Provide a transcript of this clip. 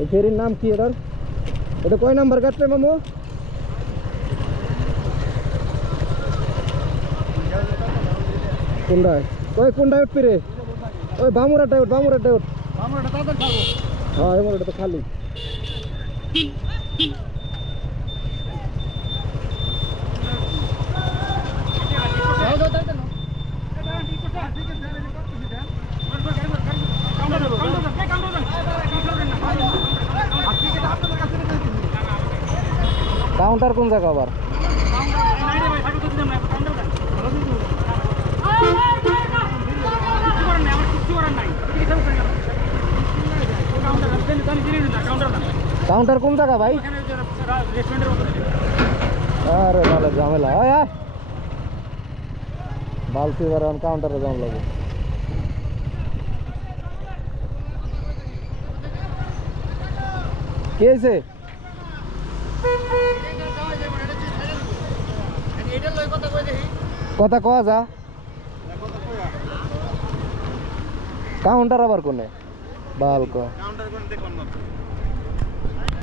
এই ফেরির নাম কি এটার? এটা কয় নাম্বার ঘাট রে মামু? কোনটায়? কই কোনটায় উঠবি রে? ওই বামুরাটায় উঠ, বামুরাটায় উঠ। বামুরাটা তাদের খাবো। হ্যাঁ এই মোড়টা তো খালি। কাউন্টার কোন জায়গা আবার? কাউন্টার কোন জায়গা ভাই? আরে ভালো ঝামেলা। ওই আয় বালতি বারান কাউন্টারে যাওয়া লাগে। কি হয়েছে? কথা কয়া যা। কাউন্টার আবার কোনে? বাল কয় কাউন্টার কোন দেখুন না।